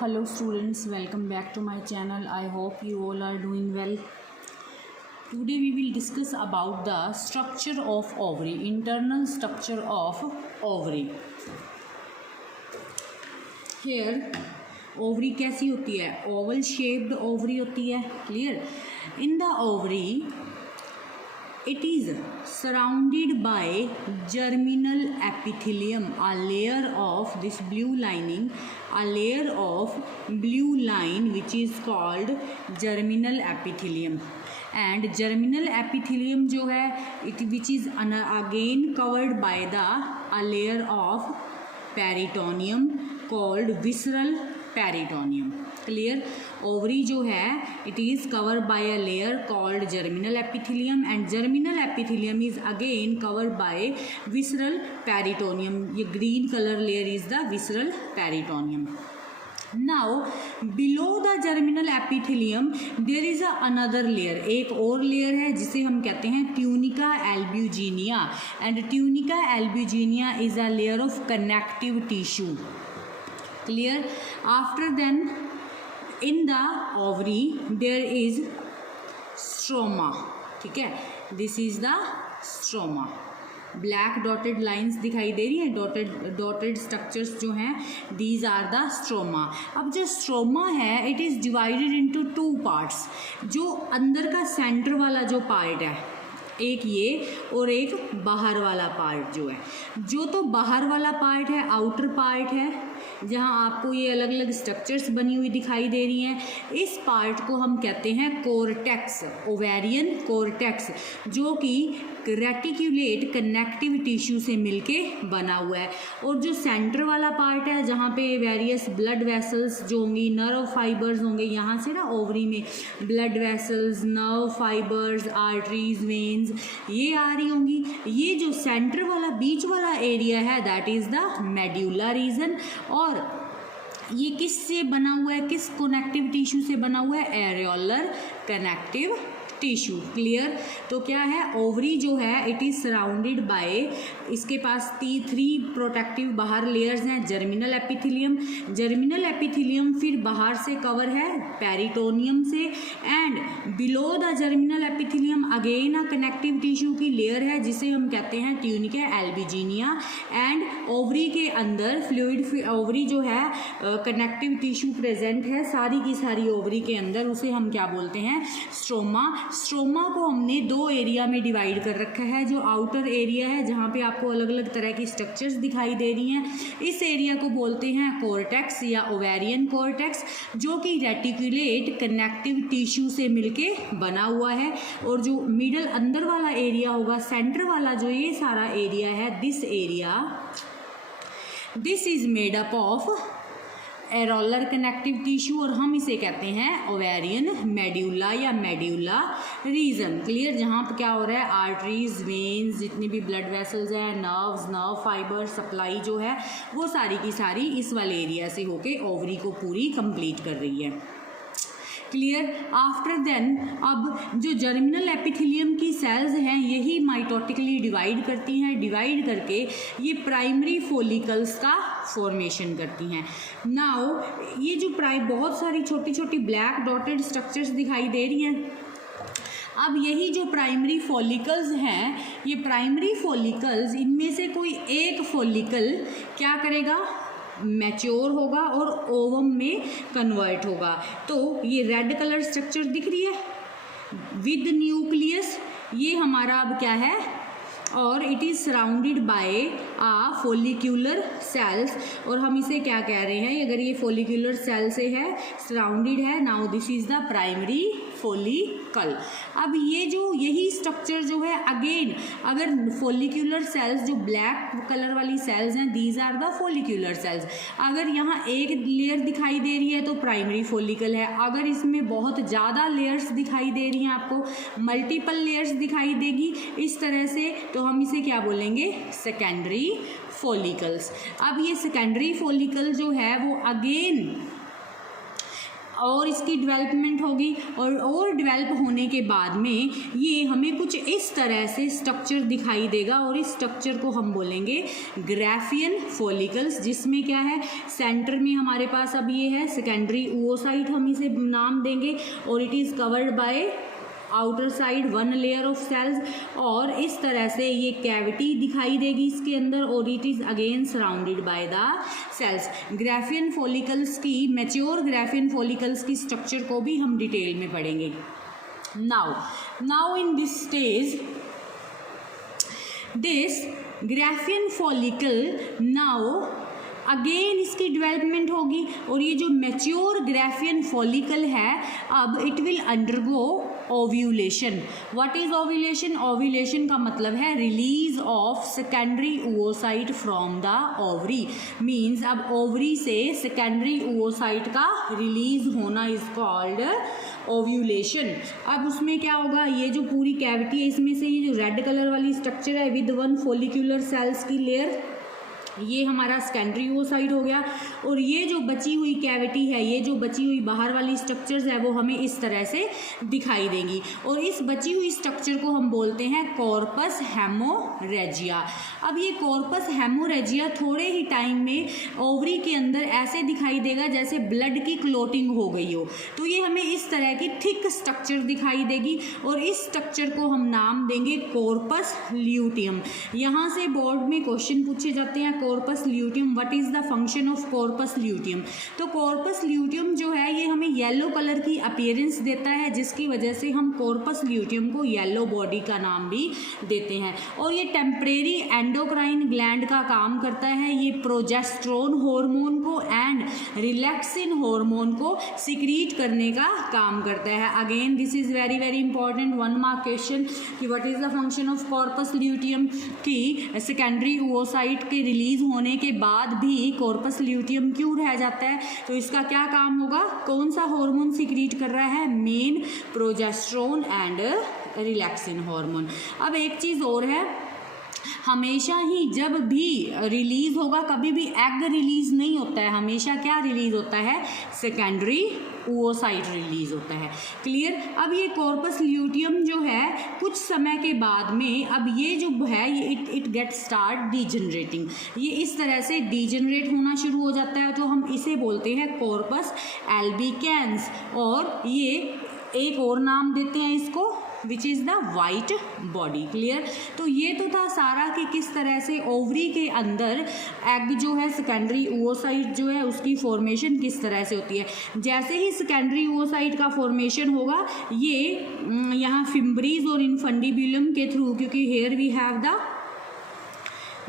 Hello students, welcome back to my channel. I hope you all are doing well. Today we will discuss about the structure of ovary, internal structure of ovary. Here ovary कैसी होती है? Oval shaped ovary होती है. Clear? In the ovary it is surrounded by germinal epithelium, a layer of this blue lining, a layer of blue line which is called germinal epithelium. And germinal epithelium जो है it which is again covered by a layer of peritoneum called visceral peritoneum. Clear? Ovary जो है it is covered by a layer called germinal epithelium and germinal epithelium is again covered by visceral peritoneum. ये green color layer is the visceral peritoneum. Now below the germinal epithelium there is another layer. एक और layer है जिसे हम कहते हैं tunica albuginea and tunica albuginea is a layer of connective tissue. Clear? After then in the ovary there is stroma. ठीक है, this is the stroma. Black dotted lines दिखाई दे रही है, डॉटेड स्ट्रक्चर्स जो हैं दीज आर द स्ट्रोमा. अब जो स्ट्रोमा है it is divided into two parts. जो अंदर का सेंटर वाला जो पार्ट है एक ये और एक बाहर वाला पार्ट जो है, जो तो बाहर वाला पार्ट है आउटर पार्ट है जहाँ आपको ये अलग अलग स्ट्रक्चर्स बनी हुई दिखाई दे रही हैं. इस पार्ट को हम कहते हैं कोर्टेक्स, ओवेरियन कोर्टेक्स, जो कि रेटिक्यूलेट कनेक्टिव टिश्यू से मिलके बना हुआ है. और जो सेंटर वाला पार्ट है जहाँ पे वेरियस ब्लड वेसल्स जो होंगी, नर्व फाइबर्स होंगे, यहाँ से ना ओवरी में blood vessels, nerve fibres, arteries, veins ये आ रही होंगी. ये जो सेंटर वाला बीच वाला एरिया है that is the medulla region. और ये किस से बना हुआ है, किस कनेक्टिव टिश्यू से बना हुआ है? Areolar connective tissue. क्लियर? तो क्या है, ओवरी जो है इट इज सराउंडेड बाय, इसके पास थ्री प्रोटेक्टिव बाहर लेयर्स हैं. जर्मिनल एपिथेलियम, जर्मिनल एपिथेलियम फिर बाहर से कवर है पेरिटोनियम से, and below the germinal epithelium again a connective tissue की लेयर है जिसे हम कहते हैं ट्यूनिका एल्बिजिनिया. एंड ओवरी के अंदर फ्लूइड, ओवरी जो है कनेक्टिव टिश्यू प्रेजेंट है सारी की सारी ओवरी के अंदर, उसे हम क्या बोलते हैं? स्ट्रोमा. स्ट्रोमा को हमने दो एरिया में डिवाइड कर रखा है. जो आउटर एरिया है जहाँ पे आपको अलग अलग तरह की स्ट्रक्चर्स दिखाई दे रही हैं, इस एरिया को बोलते हैं कोर्टेक्स या ओवेरियन कोर्टेक्स, जो कि रेटिकुलेट कनेक्टिव टिश्यू से मिलके बना हुआ है. और जो मिडल अंदर वाला एरिया होगा, सेंटर वाला जो ये सारा एरिया है, this area this is made up of areolar connective tissue और हम इसे कहते हैं ओवेरियन मेड्यूला या मेड्यूला रीजन. क्लियर? जहाँ पर क्या हो रहा है, आर्टरीज, वेन्स, जितनी भी ब्लड वेसल्स हैं, नर्व्स, नर्व फाइबर सप्लाई जो है वो सारी की सारी इस वाले एरिया से होके ओवरी को पूरी कंप्लीट कर रही है. क्लियर? आफ्टर देन अब जो जर्मिनल एपिथेलियम की सेल्स हैं यही माइटोटिकली डिवाइड करती हैं. डिवाइड करके ये प्राइमरी फॉलिकल्स का फॉर्मेशन करती हैं. नाउ ये जो बहुत सारी छोटी छोटी ब्लैक डॉटेड स्ट्रक्चर्स दिखाई दे रही हैं, अब यही जो प्राइमरी फॉलिकल्स हैं, ये प्राइमरी फॉलिकल्स इनमें से कोई एक फॉलिकल क्या करेगा? मैच्योर होगा और ओवम में कन्वर्ट होगा. तो ये रेड कलर स्ट्रक्चर दिख रही है विद न्यूक्लियस, ये हमारा अब क्या है? और it is surrounded by ah follicular cells. और हम इसे क्या कह रहे हैं? अगर ये फॉलिक्यूलर सेल से है, सराउंडेड है, now this is the primary follicle. अब ये जो यही स्ट्रक्चर जो है अगेन, अगर फॉलिक्यूलर सेल्स जो ब्लैक कलर वाली सेल्स हैं these are the follicular cells. अगर यहाँ एक लेयर दिखाई दे रही है तो प्राइमरी फॉलिकल है. अगर इसमें बहुत ज़्यादा लेयर्स दिखाई दे रही हैं, आपको मल्टीपल लेयर्स दिखाई देगी इस तरह से, तो हम इसे क्या बोलेंगे? Secondary follicles. अब ये सेकेंडरी फॉलिकल जो है वो अगेन और इसकी डेवलपमेंट होगी और डेवलप होने के बाद में ये हमें कुछ इस तरह से स्ट्रक्चर दिखाई देगा और इस स्ट्रक्चर को हम बोलेंगे ग्राफियन फॉलिकल्स, जिसमें क्या है सेंटर में हमारे पास अब ये है सेकेंडरी oocyte, हम इसे नाम देंगे, और it is covered by outer side one layer of cells, और इस तरह से ये कैविटी दिखाई देगी इसके अंदर, और it is again surrounded by the cells. Graafian follicles की, मैच्योर ग्राफियन फॉलिकल्स की स्ट्रक्चर को भी हम डिटेल में पढ़ेंगे। Now in this stage this Graafian follicle now again इसकी डेवलपमेंट होगी, और ये जो मैच्योर ग्राफियन फॉलिकल है अब it will undergo ovulation. What is ovulation? Ovulation का मतलब है release of secondary oocyte from the ovary, means अब ओवरी से सेकेंडरी oocyte का रिलीज होना इज कॉल्ड ओव्यूलेशन। अब उसमें क्या होगा, ये जो पूरी कैविटी है इसमें से ये जो रेड कलर वाली स्ट्रक्चर है विद वन फॉलिक्यूलर सेल्स की लेयर, ये हमारा सेकेंडरी oocyte हो गया, और ये जो बची हुई कैविटी है, ये जो बची हुई बाहर वाली स्ट्रक्चर्स है वो हमें इस तरह से दिखाई देंगी, और इस बची हुई स्ट्रक्चर को हम बोलते हैं कॉर्पस हेमोरेजिया। अब ये कॉर्पस हेमोरेजिया थोड़े ही टाइम में ओवरी के अंदर ऐसे दिखाई देगा जैसे ब्लड की क्लोटिंग हो गई हो, तो ये हमें इस तरह की थिक स्ट्रक्चर दिखाई देगी, और इस स्ट्रक्चर को हम नाम देंगे कॉर्पस ल्यूटियम। यहाँ से बोर्ड में क्वेश्चन पूछे जाते हैं corpus luteum, what is the function of corpus luteum? तो कॉर्पस ल्यूटियम जो है ये हमें येलो कलर की अपीयरेंस देता है, जिसकी वजह से हम कॉर्पस ल्यूटियम को येलो बॉडी का नाम भी देते हैं, और ये टेम्परेरी एंडोक्राइन ग्लैंड का काम करता है। ये प्रोजेस्टेरोन हार्मोन को एंड रिलैक्सिन हार्मोन को सिक्रीट करने का काम करता है। Again this is very very important 1 mark question कि what is the function of corpus luteum, कि सेकेंडरी oocyte के रिलीज होने के बाद भी कॉर्पस ल्यूटियम क्यों रह जाता है, तो इसका क्या काम होगा, कौन सा हार्मोन सिक्रीट कर रहा है, main progesterone and relaxin hormone. अब एक चीज़ और है, हमेशा ही जब भी रिलीज होगा कभी भी एग रिलीज नहीं होता है, हमेशा क्या रिलीज होता है, सेकेंडरी oocyte रिलीज होता है। क्लियर? अब ये कॉर्पस ल्यूटियम जो है कुछ समय के बाद में अब ये जो है ये इट गेट स्टार्ट डीजनरेटिंग, ये इस तरह से डीजनरेट होना शुरू हो जाता है, तो हम इसे बोलते हैं कॉर्पस एल्बिकेंस, और ये एक और नाम देते हैं इसको which is the white body. Clear? तो ये तो था सारा कि किस तरह से ओवरी के अंदर एग जो है सेकेंडरी oocyte जो है उसकी फॉर्मेशन किस तरह से होती है। जैसे ही सेकेंडरी oocyte का फॉर्मेशन होगा ये यहाँ फिम्ब्रीज और इनफंडिबुलम के थ्रू, क्योंकि हेयर वी हैव द,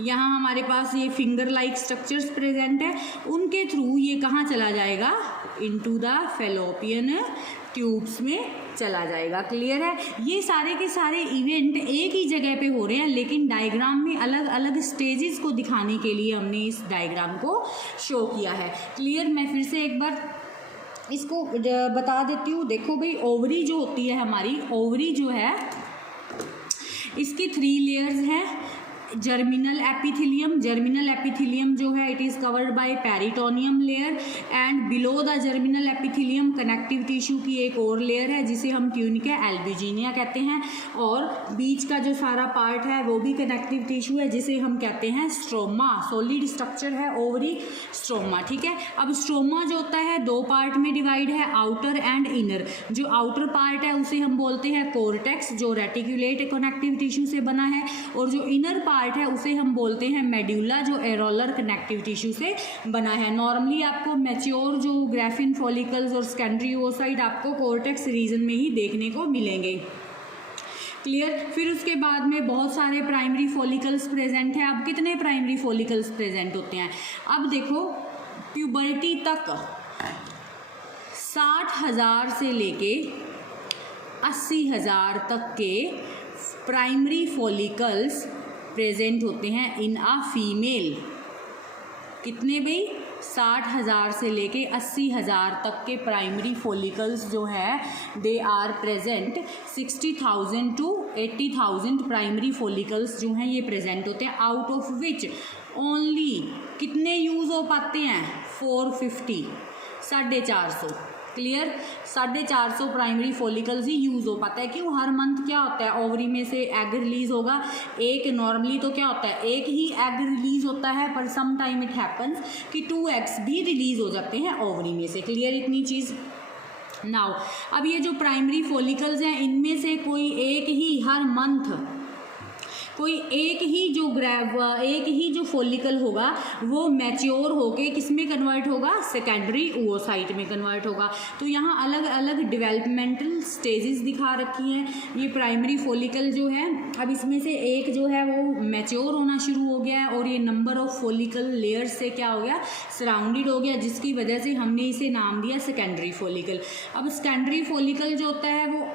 यहाँ हमारे पास ये फिंगर लाइक स्ट्रक्चर्स प्रेजेंट है, उनके थ्रू ये कहाँ चला जाएगा, इनटू द फेलोपियन ट्यूब्स में चला जाएगा। क्लियर है? ये सारे के सारे इवेंट एक ही जगह पे हो रहे हैं, लेकिन डायग्राम में अलग अलग स्टेजेस को दिखाने के लिए हमने इस डायग्राम को शो किया है। क्लियर? मैं फिर से एक बार इसको बता देती हूँ। देखो भाई, ओवरी जो होती है हमारी, ओवरी जो है इसकी 3 लेयर्स हैं। जर्मिनल एपिथेलियम, जर्मिनल एपिथेलियम जो है it is covered bye peritoneum layer, and below the germinal epithelium connective tissue की एक और लेयर है जिसे हम ट्यूनिका एल्बुजिनिया कहते हैं, और बीच का जो सारा पार्ट है वो भी कनेक्टिव टिश्यू है जिसे हम कहते हैं स्ट्रोमा। सॉलिड स्ट्रक्चर है ओवरी, स्ट्रोमा। ठीक है? अब स्ट्रोमा जो होता है 2 पार्ट में डिवाइड है, आउटर एंड इनर। जो आउटर पार्ट है उसे हम बोलते हैं कोर्टेक्स, जो रेटिकुलेट कनेक्टिव टिश्यू से बना है, और जो इनर पार्ट है उसे हम बोलते हैं मेड्यूला, जो एरोलर कनेक्टिव टिश्यू से बना है। नॉर्मली आपको मैच्योर जो ग्राफिन फॉलिकल्स और सेकेंडरी oocyte आपको कोर्टेक्स रीजन में ही देखने को मिलेंगे। क्लियर? फिर उसके बाद में बहुत सारे प्राइमरी फॉलिकल्स प्रेजेंट हैं। अब कितने प्राइमरी फॉलिकल्स प्रेजेंट होते हैं? अब देखो, प्यूबर्टी तक 60,000 से लेके 80,000 तक के प्राइमरी फॉलिकल्स प्रेजेंट होते हैं इन अ फीमेल। कितने भाई? 60,000 से लेके 80,000 तक के प्राइमरी फॉलिकल्स जो है they are present. 60,000 to 80,000 primary follicles जो हैं ये प्रेजेंट होते हैं, आउट ऑफ विच ओनली कितने यूज़ हो पाते हैं? 450, 450। क्लियर। 450 प्राइमरी फॉलिकल्स ही यूज़ हो पाता है। क्यों? हर मंथ क्या होता है, ओवरी में से एग रिलीज होगा एक। नॉर्मली तो क्या होता है, एक ही एग रिलीज होता है, पर सम टाइम इट हैपन्स कि 2 एग्स भी रिलीज हो जाते हैं ओवरी में से। क्लियर इतनी चीज़। नाउ अब ये जो प्राइमरी फॉलिकल्स हैं, इनमें से कोई एक ही हर मंथ कोई एक ही जो फॉलिकल होगा वो मैच्योर होके किस में कन्वर्ट होगा, सेकेंडरी oocyte में कन्वर्ट होगा। तो यहाँ अलग अलग डेवलपमेंटल स्टेजेस दिखा रखी हैं। ये प्राइमरी फॉलिकल जो है, अब इसमें से एक जो है वो मैच्योर होना शुरू हो गया है और ये नंबर ऑफ फॉलिकल लेयर्स से क्या हो गया, सराउंडेड हो गया, जिसकी वजह से हमने इसे नाम दिया सेकेंडरी फॉलिकल। अब सेकेंडरी फॉलिकल जो होता है वो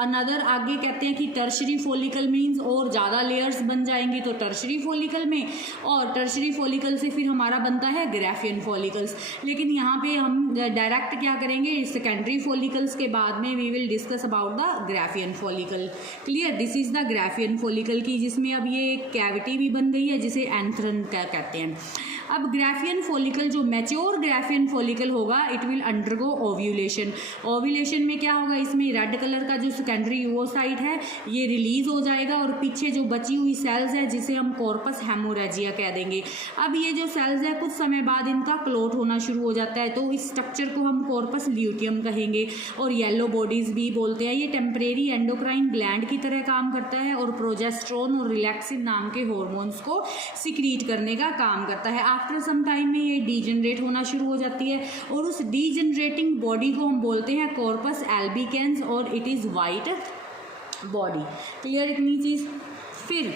अनदर आगे कहते हैं कि टर्शरी फॉलिकल मीन्स और ज़्यादा लेयर्स बन जाएंगी तो टर्शरी फॉलिकल में, और टर्शरी फॉलिकल से फिर हमारा बनता है ग्राफियन फॉलिकल्स। लेकिन यहाँ पे हम डायरेक्ट क्या करेंगे, सेकेंडरी फॉलिकल्स के बाद में we will discuss about the Graafian follicle. Clear. This is the Graafian follicle की, जिसमें अब ये कैविटी भी बन गई है जिसे एंथ्रन कहते हैं। अब ग्राफियन फॉलिकल जो मैच्योर ग्राफियन फॉलिकल होगा, it will undergo ovulation. Ovulation में क्या होगा, इसमें रेड कलर का जो सेकेंडरी oocyte है ये रिलीज हो जाएगा और पीछे जो बची हुई सेल्स है जिसे हम कॉर्पस हेमोरेजिया कह देंगे। अब ये जो सेल्स है कुछ समय बाद इनका क्लोट होना शुरू हो जाता है, तो इस स्ट्रक्चर को हम कॉर्पस ल्यूटियम कहेंगे और येलो बॉडीज भी बोलते हैं। ये टेम्परेरी एंडोक्राइन ग्लैंड की तरह काम करता है और प्रोजेस्टेरोन और रिलैक्सिन नाम के हॉर्मोन्स को सिक्रीट करने का काम करता है। आफ्टर सम टाइम में ये डीजनरेट होना शुरू हो जाती है और उस डीजनरेटिंग बॉडी को हम बोलते हैं कॉर्पस एल्बिकेंस और it is white body. Clear इतनी चीज़। फिर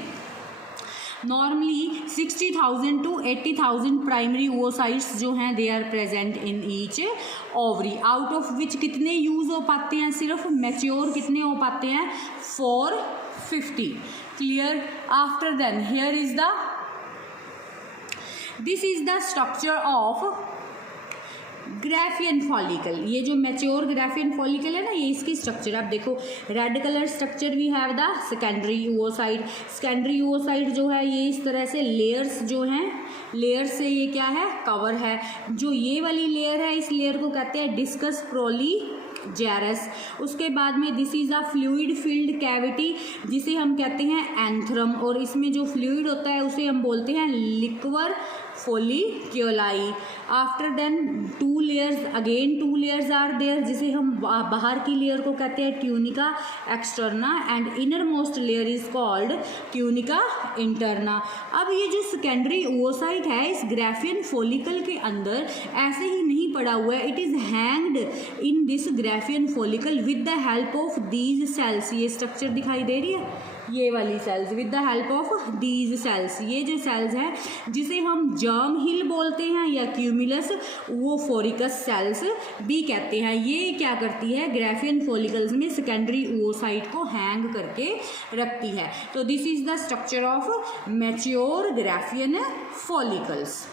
नॉर्मली 60,000 to 80,000 प्राइमरी oocytes जो हैं they are present in each ovary, out of which कितने यूज़ हो पाते हैं, सिर्फ मैच्योर कितने हो पाते हैं, 450। Clear. After then here is the this is the structure of Graafian follicle. ये जो मैच्योर ग्राफियन फॉलिकल है ना, ये इसकी स्ट्रक्चर आप देखो, red colour structure we have the secondary oocyte। Secondary oocyte जो है ये इस तरह से लेयर्स जो हैं, लेयर से ये क्या है, कवर है। जो ये वाली लेयर है, इस लेयर को कहते हैं डिस्कस प्रोलीजेरस। उसके बाद में this is a fluid filled cavity जिसे हम कहते हैं एंथ्रम, और इसमें जो फ्लूइड होता है उसे हम बोलते हैं liquor folliculi. After then 2 layers, again 2 layers are there जिसे हम बाहर की लेयर को कहते हैं tunica externa and inner most layer is called tunica interna. अब ये जो सेकेंडरी oocyte है इस ग्राफियन फॉलिकल के अंदर ऐसे ही नहीं पड़ा हुआ है, it is hanged in this Graafian follicle with the help of these cells. ये स्ट्रक्चर दिखाई दे रही है, ये वाली cells, with the help of these cells. ये जो सेल्स हैं जिसे हम जर्म हिल बोलते हैं या क्यूमुलस ओफोरिकस सेल्स भी कहते हैं, ये क्या करती है, ग्राफियन फॉलिकल्स में सेकेंडरी oocyte को हैंग करके रखती है। तो this is the structure of mature Graafian follicles.